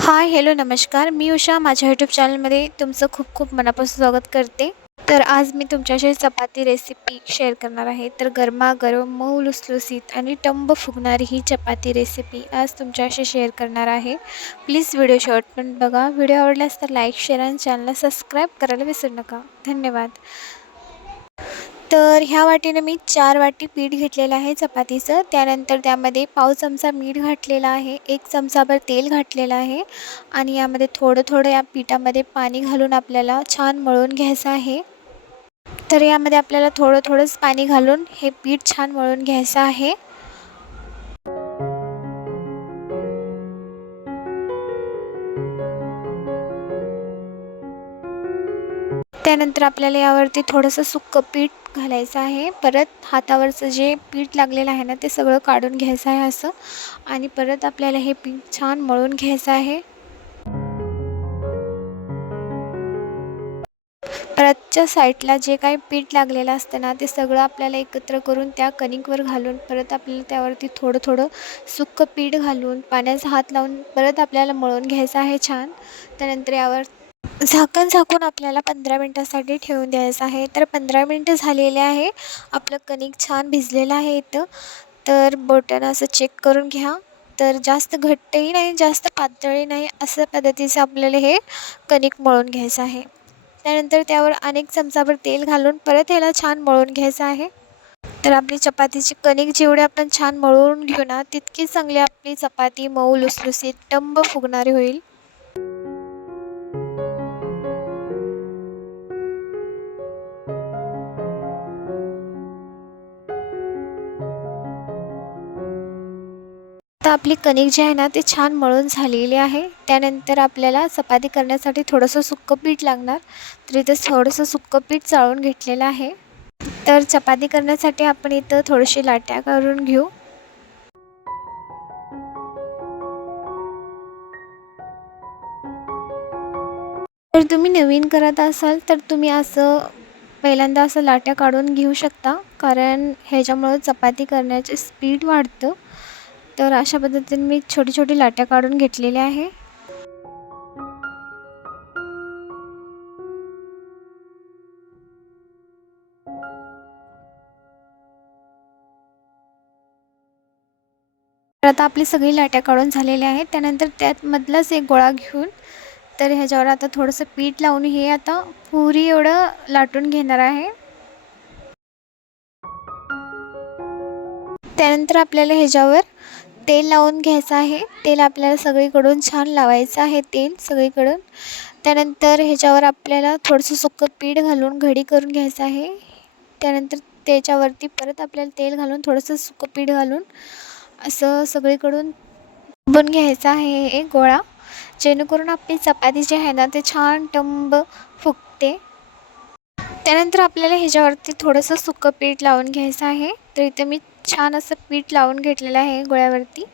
Hi hello नमस्कार. मी उषा. माझ्या YouTube चॅनलमध्ये तुमचं खूप खूप मनापासून स्वागत करते. तर आज मी तुमच्याशी चपाती रेसिपी शेअर करणार आहे. तर गरमागरम मऊ लुसलुसीत आणि टंब फुगणारी ही चपाती रेसिपी आज तुमच्याशी शेअर करणार आहे. प्लीज व्हिडिओ शॉर्ट पण बघा. व्हिडिओ आवडल्यास तर लाईक शेअर आणि चॅनलला सबस्क्राईब करायला विसरू नका. धन्यवाद. तर ह्या वाटीनं मी चार वाटी पीठ घेतलेलं आहे चपातीचं. त्यानंतर त्यामध्ये पाव चमचा मीठ घातलेला आहे एक चमचाभर तेल घातलेलं आहे आणि यामध्ये थोडं थोडं या पिठामध्ये पाणी घालून आपल्याला छान मळून घ्यायचं आहे. तर यामध्ये आपल्याला थोडं थोडंच पाणी घालून हे पीठ छान मळून घ्यायचं आहे. त्यानंतर आपल्याला यावरती थोडंसं सुक्कं पीठ घालायचं आहे. परत हातावरचं जे पीठ लागलेलं आहे ना ते सगळं काढून घ्यायचं आहे असं. आणि परत आपल्याला हे पीठ छान मळून घ्यायचं आहे. परतच्या साईडला जे काही पीठ लागलेलं असतं ना ते सगळं आपल्याला एकत्र करून त्या कणिकवर घालून परत आपल्याला त्यावरती थोडं थोडं सुक्कं पीठ घालून पाण्याचा हात लावून परत आपल्याला मळून घ्यायचं आहे छान. त्यानंतर यावर झाकण झाकून आपल्याला पंधरा मिनटासाठी ठेवून द्यायचं आहे. तर पंधरा मिनटं झालेले आहे. आपलं कणिक छान भिजलेलं आहे इथं. तर बोटानं असं चेक करून घ्या. तर जास्त घट्टही नाही जास्त पातळही नाही असं पद्धतीचं आपल्याला हे कणिक मळून घ्यायचं आहे. त्यानंतर त्यावर अनेक चमचाभर तेल घालून परत याला छान मळून घ्यायचं आहे. तर आपली चपातीची कणिक जेवढे आपण छान मळून घेऊ ना तितकी चांगली आपली चपाती मऊ लुसलुसीत टंब फुगणारी होईल. आता आपली कणिक जी आहे ना ते छान मळून झालेली आहे. त्यानंतर आपल्याला चपाती करण्यासाठी थोडंसं सुक्कं पीठ लागणार. तर इथं थोडंसं सुक्कं पीठ चाळून घेतलेलं आहे. तर चपाती करण्यासाठी आपण इथं थोडीशी लाट्या करून घेऊ. जर तुम्ही नवीन करत असाल तर तुम्ही असं पहिल्यांदा असं लाट्या काढून घेऊ शकता. कारण ह्याच्यामुळं चपाती करण्याचे स्पीड वाढतं. तर अशा पद्धतीने मी छोटी छोटी लाट्या काढून घेतलेल्या आहे. तर आता आपली सगळी लाट्या काढून झालेल्या आहेत. त्यानंतर त्यात मधलाच एक गोळा घेऊन तर ह्याच्यावर आता थोडंसं पीठ लावून हे आता पुरी एवढं लाटून घेणार आहे. त्यानंतर आपल्याला ह्याच्यावर तेल लावून घ्यायचं आहे. तेल आपल्याला सगळीकडून छान लावायचं आहे तेल सगळीकडून. त्यानंतर ह्याच्यावर आपल्याला थोडंसं सुकं पीठ घालून घडी करून घ्यायचं आहे. त्यानंतर त्याच्यावरती परत आपल्याला तेल घालून थोडंसं सुकं पीठ घालून असं सगळीकडून दाबून घ्यायचं आहे एक गोळा. जेणेकरून आपली चपाती जी आहे ना ते छान टंब फुक त्यानंतर आपल्याला ह्याच्यावरती थोडंसं सुक्कं पीठ लावून घ्यायचं आहे. तर इथे मी छान असं पीठ लावून घेतलेलं आहे गोळ्यावरती.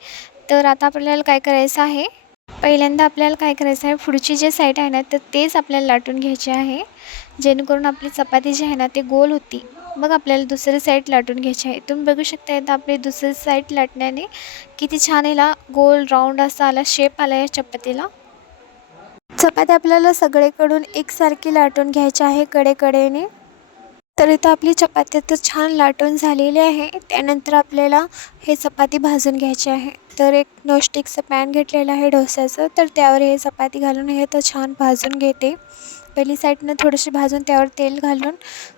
तर आता आपल्याला काय करायचं आहे? पहिल्यांदा आपल्याला काय करायचं आहे? पुढची जे साईड आहे ना तर तेच आपल्याला लाटून घ्यायचे आहे. जेणेकरून आपली चपाती जी आहे ना ते गोल होती. मग आपल्याला दुसरी साईड लाटून घ्यायची आहे. तुम्ही बघू शकता इथं आपली दुसरी साईड लाटण्याने किती छान याला गोल राऊंड असा आला शेप आला या चपातीला. चपाती आपल्याला सगळीकडून एकसारखी लाटून घ्यायची आहे कडेकडेने. तर इथं आपली चपाती तर छान लाटून झालेली आहे. त्यानंतर आपल्याला हे चपाती भाजून घ्यायची आहे. तर एक नॉस्टिकचं पॅन घेतलेलं आहे डोस्याचं. तर त्यावर हे चपाती घालून हे तर छान भाजून घेते. पहिली साईडनं थोडीशी भाजून त्यावर तेल घालून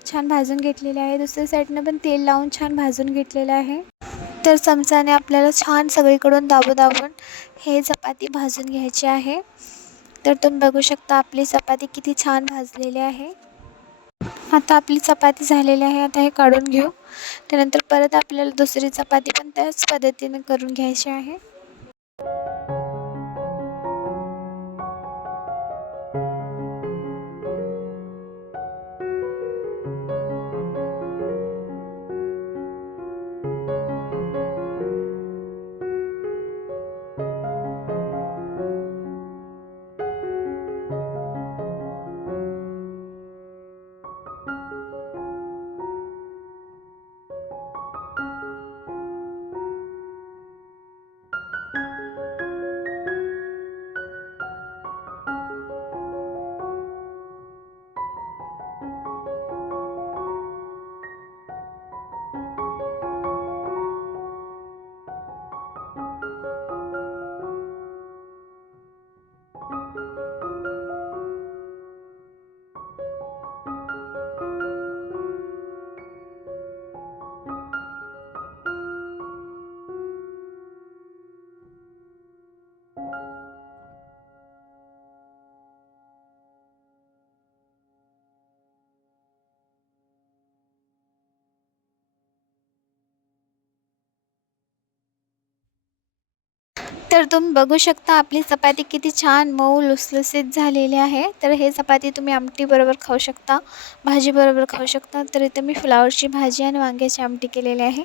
छान भाजून घेतलेले आहे. दुसऱ्या साईडनं पण तेल लावून छान भाजून घेतलेलं आहे. तर चमचाने आपल्याला छान सगळीकडून दाबून दाबून हे चपाती भाजून घ्यायची आहे. तर तुम्ही बघू शकता आपली चपाती किती छान भाजलेली आहे. आता आपली चपाती झालेली आहे. आता हे काढून घेऊ. त्यानंतर परत आपल्याला दुसरी चपाती पण त्याच पद्धतीने करून घ्यायची आहे. तर तुम्ही बघू शकता. आपली चपाती किती छान मऊ लुसलुसीत झालेली आहे. तर हे चपाती तुम्ही आमटीबरोबर खाऊ शकता. भाजीबरोबर खाऊ शकता. तर इथे मी फ्लावरची भाजी आणि वांग्याची आमटी केलेली आहे.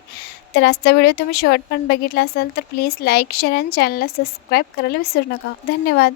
तर आजचा व्हिडिओ तुम्ही शॉर्ट पण बघितला असाल तर प्लीज लाईक शेअर आणि चॅनलला सबस्क्राईब करायला विसरू नका. धन्यवाद.